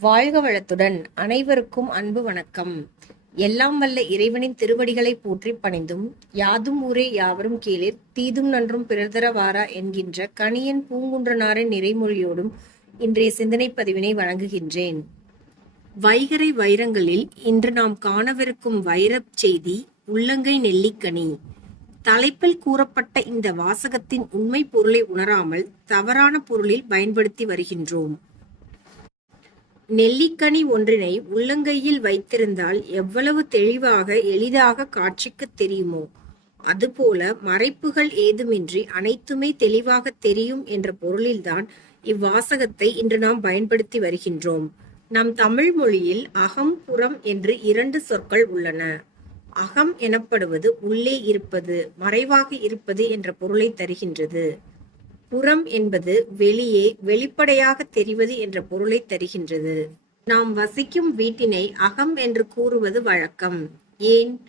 வாழ்க வளத்துடன். அனைவருக்கும் அன்பு வணக்கம். எல்லாம் வல்ல இறைவனின் திருவடிகளை போற்றி பணிந்தும் யாதும் ஊரே யாவரும் கீழே தீதும் நன்றும் பிறர்தரவாரா என்கின்ற கணியன் பூங்குன்றனாரின் நிறைமொழியோடும் இன்றைய சிந்தனை பதிவினை வழங்குகின்றேன். வைகரை வைரங்களில் இன்று நாம் காணவிருக்கும் வைரப் செய்தி உள்ளங்கை நெல்லிக்கனி. தலைப்பில் கூறப்பட்ட இந்த வாசகத்தின் உண்மை பொருளை உணராமல் தவறான பொருளில் பயன்படுத்தி வருகின்றோம். நெல்லிக்கனி ஒன்றினை உள்ளங்கையில் வைத்திருந்தால் எவ்வளவு தெளிவாக எளிதாக காட்சிக்கு தெரியுமோ? அதுபோல மறைப்புகள் ஏதுமின்றி அனைத்துமே தெளிவாக தெரியும் என்ற பொருளில்தான் இவ்வாசகத்தை இன்று நாம் பயன்படுத்தி வருகின்றோம். நம் தமிழ் மொழியில் அகம் புறம் என்று இரண்டு சொற்கள் உள்ளன. அகம் எனப்படுவது உள்ளே இருப்பது மறைவாக இருப்பது என்ற பொருளை தருகின்றது. புறம் என்பது வெளியே வெளிப்படையாக தெரிவது என்ற பொருளை தருகின்றது. நாம் வசிக்கும் வீட்டினை அகம் என்று கூறுவது வழக்கம். ஏன்?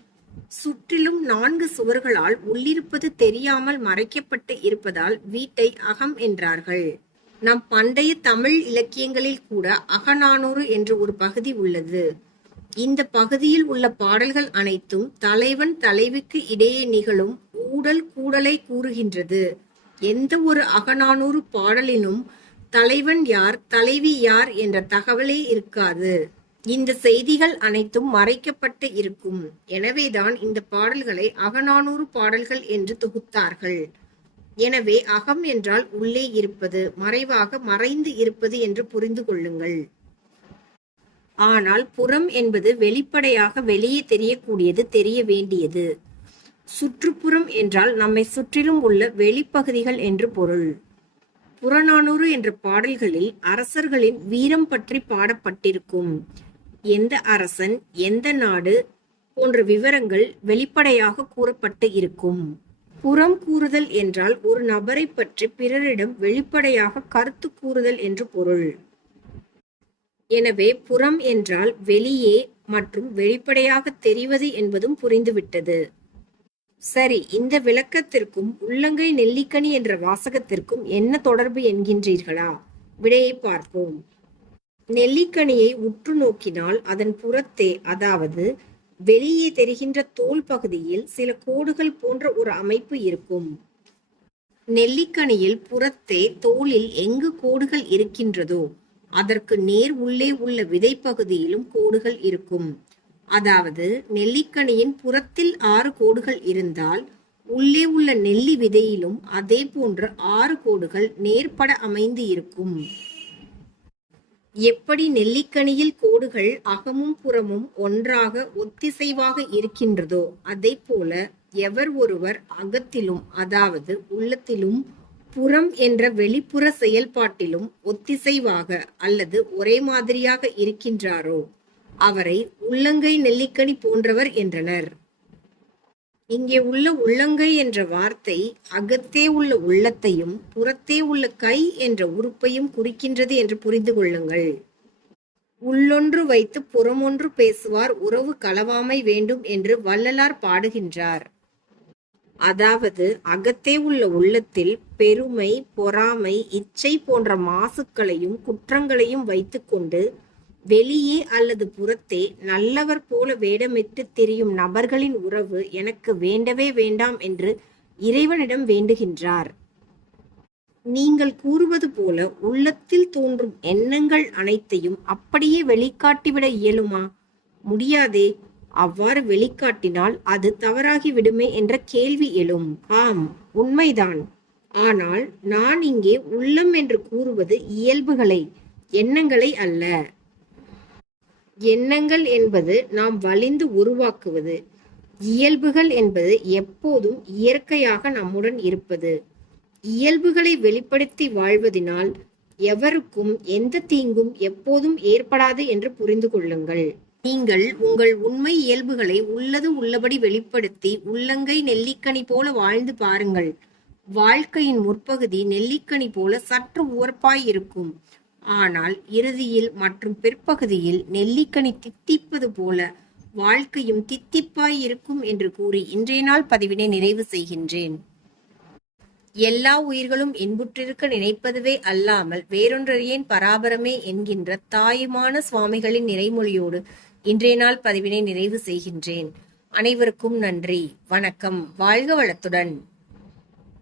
சுற்றிலும் நான்கு சுவர்களால் உள்ளிருப்பது தெரியாமல் மறைக்கப்பட்டு இருப்பதால் வீட்டை அகம் என்றார்கள். நம் பண்டைய தமிழ் இலக்கியங்களில் கூட அகநானூறு என்று ஒரு பகுதி உள்ளது. இந்த பகுதியில் உள்ள பாடல்கள் அனைத்தும் தலைவன் தலைவிக்கு இடையே நிகழும் ஊடல் கூடலை கூறுகின்றது. எந்த ஒரு அகநானூறு பாடலினும் தலைவன் யார் தலைவி யார் என்ற தகவலே இருக்காது. இந்த செய்திகள் அனைத்தும் மறைக்கப்பட்டு இருக்கும். எனவேதான் இந்த பாடல்களை அகநானூறு பாடல்கள் என்று தொகுத்தார்கள். எனவே அகம் என்றால் உள்ளே இருப்பது மறைவாக மறைந்து இருப்பது என்று புரிந்து கொள்ளுங்கள். ஆனால் புறம் என்பது வெளிப்படையாக வெளியே தெரியக்கூடியது தெரிய வேண்டியது. சுற்றுப்புறம் என்றால் நம்மை சுற்றிலும் உள்ள வெளிப்பகுதிகள் என்று பொருள். புறநானூறு என்ற பாடல்களில் அரசர்களின் வீரம் பற்றி பாடப்பட்டிருக்கும். எந்த அரசன் எந்த நாடு போன்ற விவரங்கள் வெளிப்படையாக கூறப்பட்டு இருக்கும். புறம் கூறுதல் என்றால் ஒரு நபரை பற்றி பிறரிடம் வெளிப்படையாக கருத்து கூறுதல் என்று பொருள். எனவே புறம் என்றால் வெளியே மற்றும் வெளிப்படையாக தெரிவது என்பதும் புரிந்துவிட்டது. சரி இந்த விளக்கத்திற்கும் உள்ளங்கை நெல்லிக்கனி என்ற வாசகத்திற்கும் என்ன தொடர்பு என்கின்றீர்களா? விடையை பார்ப்போம். நெல்லிக்கனியை உற்று நோக்கினால் அதன் புறத்தே அதாவது வெளியே தெரிகின்ற தோல் பகுதியில் சில கோடுகள் போன்ற ஒரு அமைப்பு இருக்கும். நெல்லிக்கனியில் புறத்தே தோலில் எங்கு கோடுகள் இருக்கின்றதோ அதற்கு நேர் உள்ளே உள்ள விதை பகுதியிலும் கோடுகள் இருக்கும். அதாவது நெல்லிக்கனியின் புறத்தில் ஆறு கோடுகள் இருந்தால் உள்ளே உள்ள நெல்லி விதையிலும் அதே போன்ற ஆறு கோடுகள் நேர்பட அமைந்து இருக்கும். எப்படி நெல்லிக்கனியில் கோடுகள் அகமும் புறமும் ஒன்றாக ஒத்திசைவாக இருக்கின்றதோ அதே போல எவர் ஒருவர் அகத்திலும் அதாவது உள்ளத்திலும் புறம் என்ற வெளிப்புற செயல்பாட்டிலும் ஒத்திசைவாக அல்லது ஒரே மாதிரியாக இருக்கின்றாரோ அவரை உள்ளங்கை நெல்லிக்கனி போன்றவர் என்றனர். இங்கே உள்ள உள்ளங்கை என்ற வார்த்தை அகத்தே உள்ள உள்ளத்தையும் புறத்தே உள்ள கை என்ற உறுப்பையும் குறிக்கின்றது என்று புரிந்து கொள்ளுங்கள். உள்ளொன்று வைத்து புறமொன்று பேசுவார் உறவு களவாமை வேண்டும் என்று வள்ளலார் பாடுகின்றார். அதாவது அகத்தே உள்ள உள்ளத்தில் பெருமை பொறாமை இச்சை போன்ற மாசுக்களையும் குற்றங்களையும் வைத்துக்கொண்டு வெளியே அல்லது புறத்தே நல்லவர் போல வேடமிட்டு தெரியும் நபர்களின் உறவு எனக்கு வேண்டவே வேண்டாம் என்று இறைவனிடம் வேண்டுகின்றார். நீங்கள் கூறுவது போல உள்ளத்தில் தோன்றும் எண்ணங்கள் அனைத்தையும் அப்படியே வெளிக்காட்டிவிட இயலுமா? முடியாதே. அவ்வாறு வெளிக்காட்டினால் அது தவறாகிவிடுமே என்ற கேள்வி எழும். ஆம் உண்மைதான். ஆனால் நான் இங்கே உள்ளம் என்று கூறுவது இயல்புகளை எண்ணங்களை அல்ல. எண்ணங்கள் என்பது நாம் வலிந்து உருவாக்குவது. இயல்புகள் என்பது எப்போதும் இயற்கையாக நம்முடன் இருப்பது. இயல்புகளை வெளிப்படுத்தி வாழ்வதினால் எவருக்கும் எந்த தீங்கும் எப்போதும் ஏற்படாது என்று புரிந்து கொள்ளுங்கள். நீங்கள் உங்கள் உண்மை இயல்புகளை உள்ளது உள்ளபடி வெளிப்படுத்தி உள்ளங்கை நெல்லிக்கனி போல வாழ்ந்து பாருங்கள். வாழ்க்கையின் முற்பகுதி நெல்லிக்கனி போல சற்று உவர்ப்பாய் இருக்கும். ஆனால் இறுதியில் மற்றும் பிற்பகுதியில் நெல்லிக்கனி தித்திப்பது போல வாழ்க்கையும் தித்திப்பாய் இருக்கும் என்று கூறி இன்றைய நாள் பதிவினை நிறைவு செய்கின்றேன். எல்லா உயிர்களும் இன்புற்றிருக்க நினைப்பதுவே அல்லாமல் வேறொன்றறியேன் பராபரமே என்கின்ற தாயுமான சுவாமிகளின் நிறைமொழியோடு இன்றைய நாள் பதிவினை நிறைவு செய்கின்றேன். அனைவருக்கும் நன்றி. வணக்கம். வாழ்க வளத்துடன்.